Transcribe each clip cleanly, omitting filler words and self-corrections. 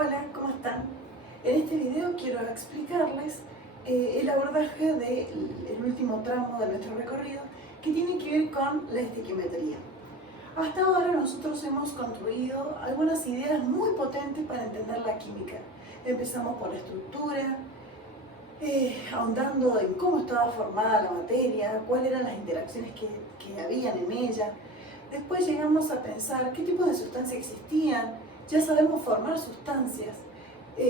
Hola, ¿cómo están? En este video quiero explicarles el abordaje del último tramo de nuestro recorrido que tiene que ver con la estequiometría. Hasta ahora nosotros hemos construido algunas ideas muy potentes para entender la química. Empezamos por la estructura, ahondando en cómo estaba formada la materia, cuáles eran las interacciones que habían en ella. Después llegamos a pensar qué tipos de sustancias existían. Ya sabemos formar sustancias,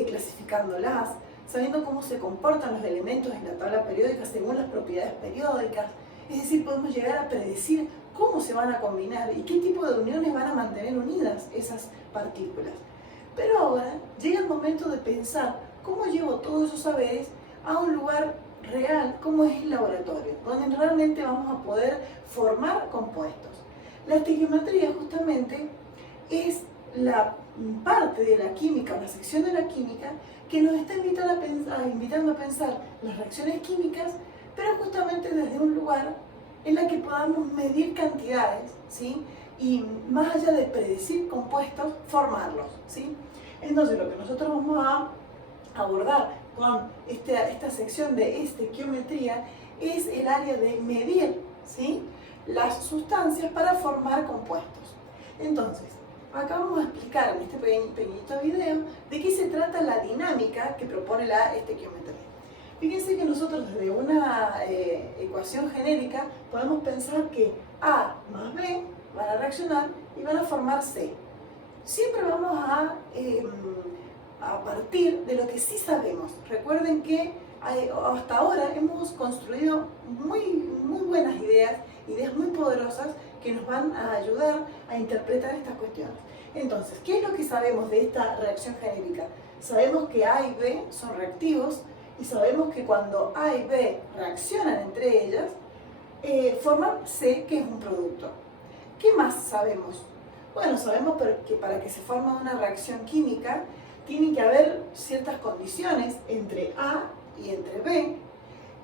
clasificándolas, sabiendo cómo se comportan los elementos en la tabla periódica según las propiedades periódicas. Es decir, podemos llegar a predecir cómo se van a combinar y qué tipo de uniones van a mantener unidas esas partículas. Pero ahora llega el momento de pensar cómo llevo todos esos saberes a un lugar real como es el laboratorio, donde realmente vamos a poder formar compuestos. La estequiometría justamente es la parte de la química, la sección de la química que nos está invitando a pensar las reacciones químicas, pero justamente desde un lugar en la que podamos medir cantidades, ¿sí? Y más allá de predecir compuestos, formarlos, ¿sí? Entonces lo que nosotros vamos a abordar con esta sección de estequiometría es el área de medir, ¿sí?, las sustancias para formar compuestos. Entonces, acá vamos a explicar en este pequeñito video de qué se trata la dinámica que propone la estequiometría. Fíjense que nosotros desde una ecuación genérica podemos pensar que A más B van a reaccionar y van a formar C. Siempre vamos a partir de lo que sí sabemos. Recuerden que hasta ahora hemos construido muy buenas ideas muy poderosas que nos van a ayudar a interpretar estas cuestiones. Entonces, ¿qué es lo que sabemos de esta reacción genérica? Sabemos que A y B son reactivos y sabemos que cuando A y B reaccionan entre ellas, forman C, que es un producto. ¿Qué más sabemos? Bueno, sabemos que para que se forme una reacción química tienen que haber ciertas condiciones entre A y entre B,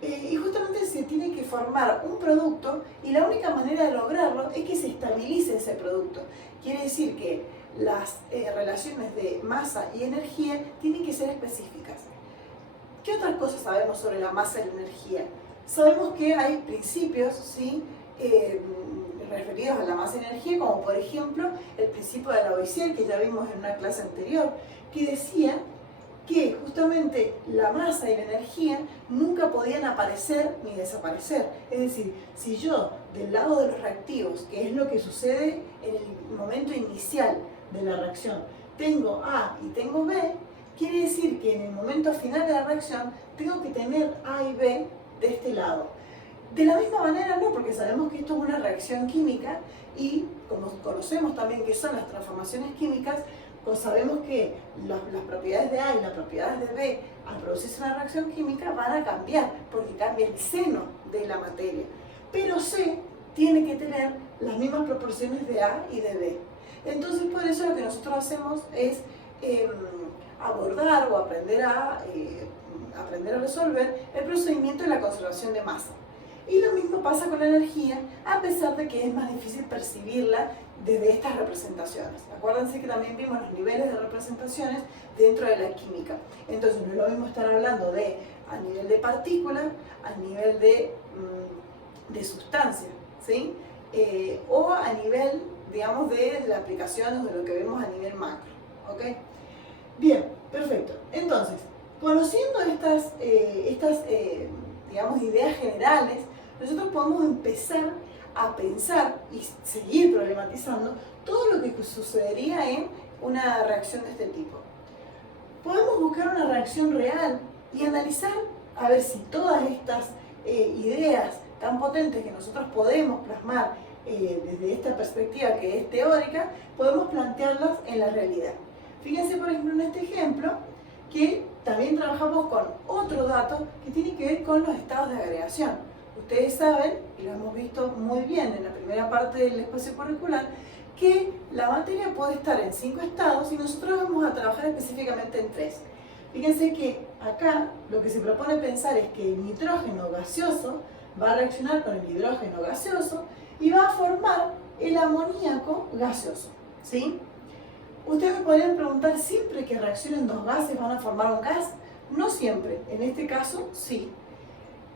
y justamente se tiene que formar un producto y la única manera de lograrlo es que se estabilice ese producto. Quiere decir que las relaciones de masa y energía tienen que ser específicas. ¿Qué otras cosas sabemos sobre la masa y la energía? Sabemos que hay principios, ¿sí?, referidos a la masa y energía, como por ejemplo el principio de Lavoisier, que ya vimos en una clase anterior, que decía que justamente la masa y la energía nunca podían aparecer ni desaparecer. Es decir, si yo del lado de los reactivos, que es lo que sucede en el momento inicial de la reacción, tengo A y tengo B, quiere decir que en el momento final de la reacción tengo que tener A y B de este lado. De la misma manera no, porque sabemos que esto es una reacción química y como conocemos también qué son las transformaciones químicas, pues sabemos que las propiedades de A y las propiedades de B al producirse una reacción química van a cambiar, porque cambia el seno de la materia. Pero C tiene que tener las mismas proporciones de A y de B. Entonces por eso lo que nosotros hacemos es abordar o aprender a resolver el procedimiento de la conservación de masa. Y lo mismo pasa con la energía, a pesar de que es más difícil percibirla desde estas representaciones. Acuérdense que también vimos los niveles de representaciones dentro de la química. Entonces no es lo mismo estar hablando a nivel de partícula, a nivel de sustancia, ¿sí? O a nivel, digamos, de la aplicación o de lo que vemos a nivel macro, ¿ok? Bien, perfecto. Entonces, conociendo estas digamos, ideas generales, nosotros podemos empezar a pensar y seguir problematizando todo lo que sucedería en una reacción de este tipo. Podemos buscar una reacción real y analizar a ver si todas estas ideas tan potentes que nosotros podemos plasmar desde esta perspectiva que es teórica, podemos plantearlas en la realidad. Fíjense, por ejemplo, en este ejemplo, que también trabajamos con otro dato que tiene que ver con los estados de agregación. Ustedes saben, y lo hemos visto muy bien en la primera parte del espacio curricular, que la materia puede estar en 5 estados y nosotros vamos a trabajar específicamente en 3. Fíjense que acá lo que se propone pensar es que el nitrógeno gaseoso va a reaccionar con el hidrógeno gaseoso y va a formar el amoníaco gaseoso, ¿sí? Ustedes me podrían preguntar, ¿siempre que reaccionen dos gases van a formar un gas? No siempre, en este caso sí.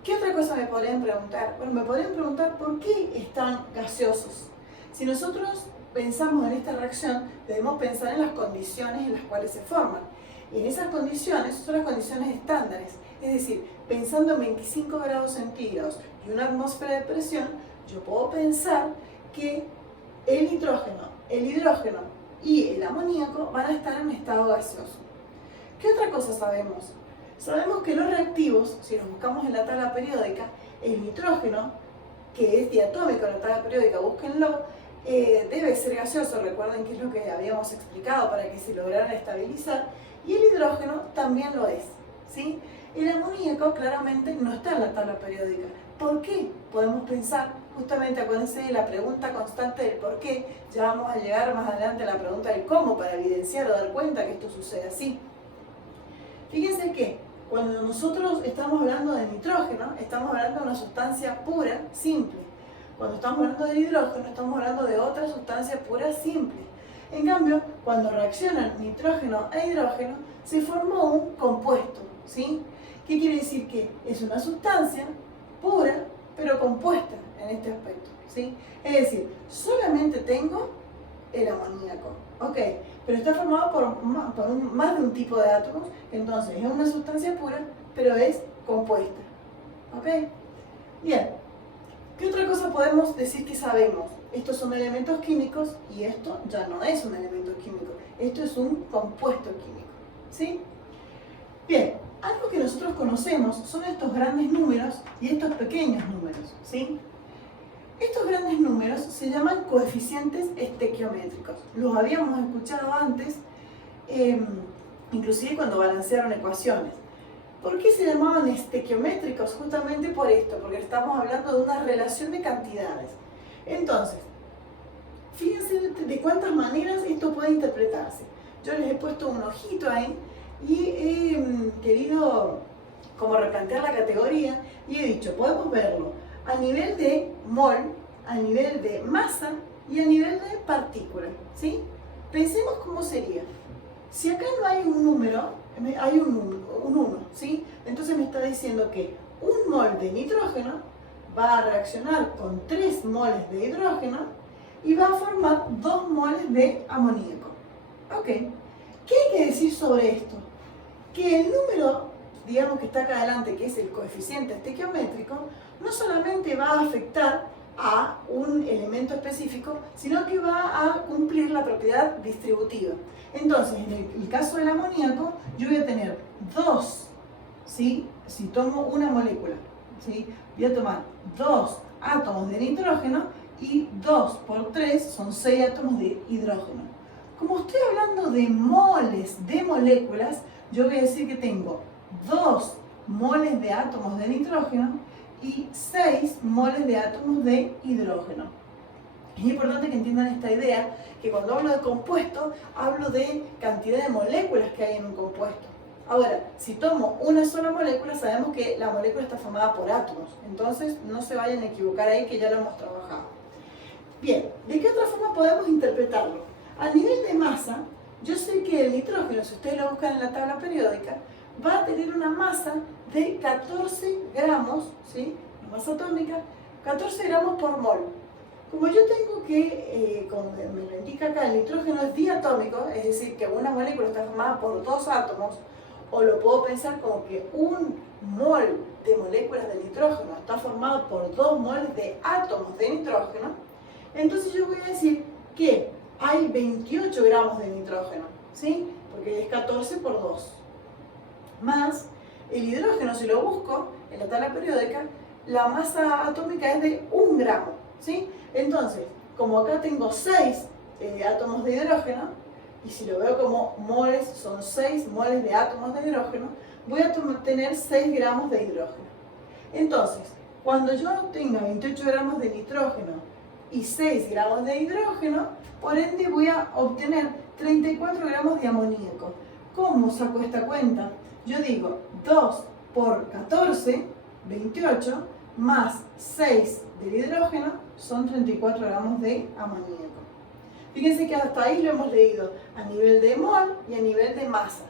¿Qué otra cosa me podrían preguntar? Bueno, me podrían preguntar por qué están gaseosos. Si nosotros pensamos en esta reacción, debemos pensar en las condiciones en las cuales se forman. Y en esas condiciones son las condiciones estándares. Es decir, pensando en 25 grados centígrados y una atmósfera de presión, yo puedo pensar que el nitrógeno, el hidrógeno y el amoníaco van a estar en estado gaseoso. ¿Qué otra cosa sabemos? Sabemos que los reactivos, si los buscamos en la tabla periódica, el nitrógeno, que es diatómico en la tabla periódica, búsquenlo, debe ser gaseoso, recuerden que es lo que habíamos explicado para que se lograra estabilizar, y el hidrógeno también lo es, ¿sí? El amoníaco claramente no está en la tabla periódica. ¿Por qué? Podemos pensar, justamente acuérdense de la pregunta constante del por qué, ya vamos a llegar más adelante a la pregunta del cómo para evidenciar o dar cuenta que esto sucede así. Fíjense que cuando nosotros estamos hablando de nitrógeno, estamos hablando de una sustancia pura, simple. Cuando estamos hablando del hidrógeno, estamos hablando de otra sustancia pura, simple. En cambio, cuando reaccionan nitrógeno e hidrógeno, se formó un compuesto, ¿sí? ¿Qué quiere decir? Que es una sustancia pura, pero compuesta en este aspecto, ¿sí? Es decir, solamente tengo el amoníaco, ¿ok? Pero está formado por más de un tipo de átomos, entonces es una sustancia pura, pero es compuesta, ¿ok? Bien, ¿qué otra cosa podemos decir que sabemos? Estos son elementos químicos y esto ya no es un elemento químico, esto es un compuesto químico, ¿sí? Bien, algo que nosotros conocemos son estos grandes números y estos pequeños números, ¿sí? Estos grandes números se llaman coeficientes estequiométricos. Los habíamos escuchado antes, inclusive cuando balancearon ecuaciones. ¿Por qué se llamaban estequiométricos? Justamente por esto, porque estamos hablando de una relación de cantidades. Entonces, fíjense de cuántas maneras esto puede interpretarse. Yo les he puesto un ojito ahí y he querido como replantear la categoría y he dicho, podemos verlo a nivel de mol, a nivel de masa y a nivel de partícula, ¿sí? Pensemos cómo sería. Si acá no hay un número, hay un 1, ¿sí? Entonces me está diciendo que un mol de nitrógeno va a reaccionar con 3 moles de hidrógeno y va a formar 2 moles de amoníaco. Ok. ¿Qué hay que decir sobre esto? Que el número, digamos que está acá adelante, que es el coeficiente estequiométrico, no solamente va a afectar a un elemento específico, sino que va a cumplir la propiedad distributiva. Entonces, en el caso del amoníaco, yo voy a tener 2, ¿sí? Si tomo una molécula, ¿sí? Voy a tomar 2 átomos de nitrógeno y 2 por 3 son 6 átomos de hidrógeno. Como estoy hablando de moles de moléculas, yo voy a decir que tengo 2 moles de átomos de nitrógeno y 6 moles de átomos de hidrógeno. Es importante que entiendan esta idea, que cuando hablo de compuesto, hablo de cantidad de moléculas que hay en un compuesto. Ahora, si tomo una sola molécula, sabemos que la molécula está formada por átomos, entonces no se vayan a equivocar ahí, que ya lo hemos trabajado. Bien, ¿de qué otra forma podemos interpretarlo? A nivel de masa, yo sé que el nitrógeno, si ustedes lo buscan en la tabla periódica, va a tener una masa de 14 gramos, ¿sí? La masa atómica, 14 gramos por mol. Como yo tengo que, como me lo indica acá, el nitrógeno es diatómico, es decir, que una molécula está formada por 2 átomos, o lo puedo pensar como que un mol de moléculas de nitrógeno está formado por 2 moles de átomos de nitrógeno, entonces yo voy a decir que hay 28 gramos de nitrógeno, ¿sí? Porque es 14 por 2. Más el hidrógeno, si lo busco en la tabla periódica, la masa atómica es de 1 gramo, ¿sí? Entonces, como acá tengo 6 átomos de hidrógeno, y si lo veo como moles, son 6 moles de átomos de hidrógeno, voy a tener 6 gramos de hidrógeno. Entonces, cuando yo tenga 28 gramos de nitrógeno y 6 gramos de hidrógeno, por ende voy a obtener 34 gramos de amoníaco. ¿Cómo saco esta cuenta? Yo digo 2 por 14, 28, más 6 del hidrógeno son 34 gramos de amoníaco. Fíjense que hasta ahí lo hemos leído a nivel de mol y a nivel de masa.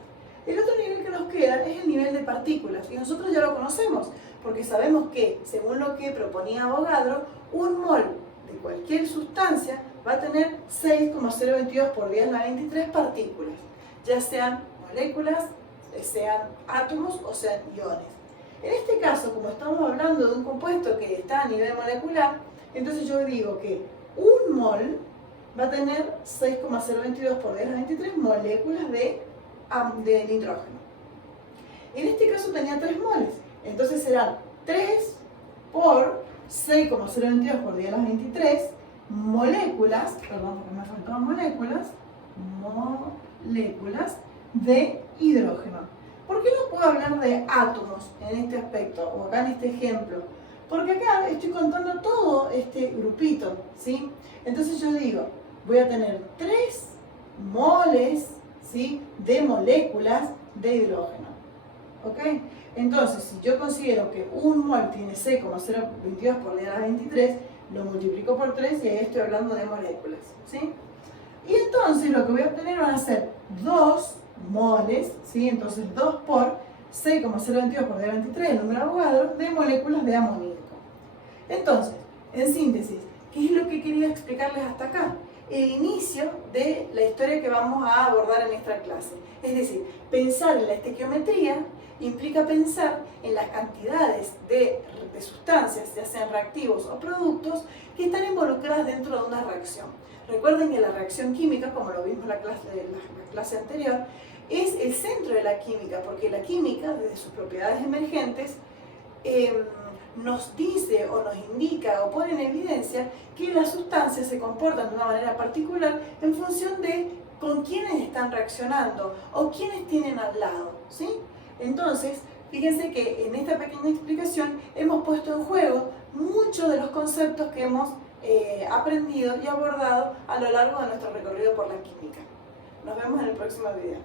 El otro nivel que nos queda es el nivel de partículas, y nosotros ya lo conocemos, porque sabemos que, según lo que proponía Avogadro, un mol de cualquier sustancia va a tener 6,022 por 10 a la 23 partículas, ya sean moléculas, sean átomos o sean iones. En este caso, como estamos hablando de un compuesto que está a nivel molecular, entonces yo digo que un mol va a tener 6,022 por 10 a la 23 moléculas de nitrógeno. En este caso tenía 3 moles, entonces serán 3 por 6,022 por 10 a la 23 moléculas, perdón porque me faltaban moléculas de hidrógeno. ¿Por qué no puedo hablar de átomos en este aspecto o acá en este ejemplo? Porque acá estoy contando todo este grupito, ¿sí? Entonces yo digo, voy a tener 3 moles, ¿sí?, de moléculas de hidrógeno. ¿Ok? Entonces, si yo considero que un mol tiene 6,022 por 10 a la 23, lo multiplico por 3 y ahí estoy hablando de moléculas, ¿sí? Y entonces lo que voy a obtener van a ser 2 moles, ¿sí? Entonces 2 por 6,022 por 10 a la 23, el número de Avogadro, de moléculas de amoníaco. Entonces, en síntesis, ¿qué es lo que quería explicarles hasta acá? El inicio de la historia que vamos a abordar en esta clase. Es decir, pensar en la estequiometría implica pensar en las cantidades de sustancias, ya sean reactivos o productos, que están involucradas dentro de una reacción. Recuerden que la reacción química, como lo vimos en la clase anterior, es el centro de la química, porque la química, desde sus propiedades emergentes, nos dice o nos indica o pone en evidencia que las sustancias se comportan de una manera particular en función de con quiénes están reaccionando o quiénes tienen al lado, ¿sí? Entonces, fíjense que en esta pequeña explicación hemos puesto en juego muchos de los conceptos que hemos aprendido y abordado a lo largo de nuestro recorrido por la química. Nos vemos en el próximo video.